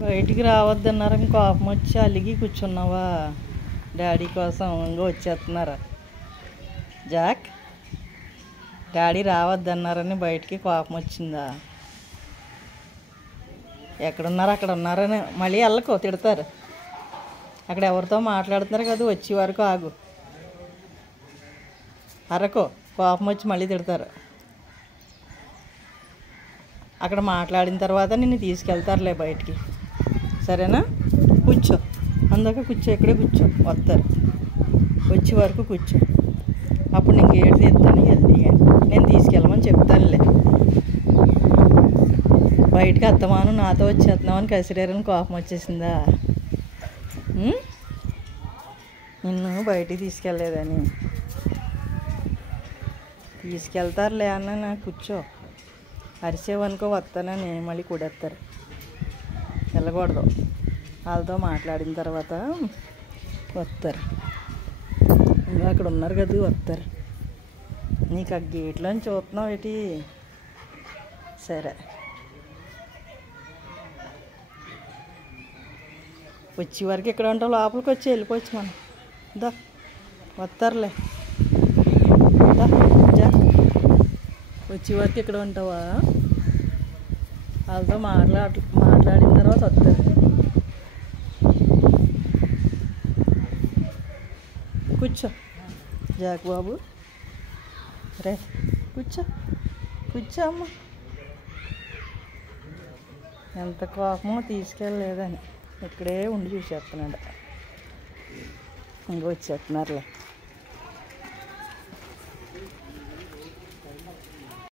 బయటికి రావద్దన్నారని కోపం వచ్చి అలిగి కూర్చున్నావా? డాడీ కోసం ఇంకా వచ్చేస్తున్నారా? జాక్, డాడీ రావద్దన్నారని బయటికి కోపం వచ్చిందా? ఎక్కడున్నారు అక్కడ ఉన్నారని మళ్ళీ వెళ్ళకో, తిడతారు. అక్కడ ఎవరితో మాట్లాడుతున్నారు కదా, వచ్చే వరకు ఆగు. అరకో, కోపం వచ్చి మళ్ళీ తిడతారు. అక్కడ మాట్లాడిన తర్వాత నిన్ను తీసుకెళ్తారులే బయటికి, సరేనా? కూర్చో, అందాక కూర్చో, ఇక్కడే కూర్చో. వస్తారు, వచ్చే వరకు కూర్చో. అప్పుడు నేను గేట్ తీస్తాను, వెళ్ళి నేను తీసుకెళ్ళమని చెప్తానులే. బయటకు అత్తమాను నాతో వచ్చేస్తున్నామని కసిరేరని కోపం వచ్చేసిందా? నిన్ను బయటికి తీసుకెళ్ళలేదని. తీసుకెళ్తారులే అన్న, నాకు కూర్చో. అరిసేవనుకో వస్తానని మళ్ళీ కూడేస్తారు. వెళ్ళకూడదు, వాళ్ళతో మాట్లాడిన తర్వాత వస్తారు. ఇంకా అక్కడ ఉన్నారు కదా, వస్తారు. నీకు ఆ గేట్లోని చూస్తున్నావు ఏంటి? సరే, వచ్చే వరకు ఇక్కడ ఉంటావు, లోపలికి వచ్చి వెళ్ళిపోవచ్చు మనం. దా, వస్తారులే. దా, వచ్చే వరకు ఇక్కడ ఉంటావా? వాళ్ళతో మాట్లాడిన తర్వాత వస్తారు. కూర్చో జాక్ బాబు, రే కూర్చో, కూర్చో అమ్మ. ఎంత కోపమో తీసుకెళ్ళలేదని ఇక్కడే ఉండి చూసేస్తున్నాడు. ఇంక వచ్చేస్తున్నారులే.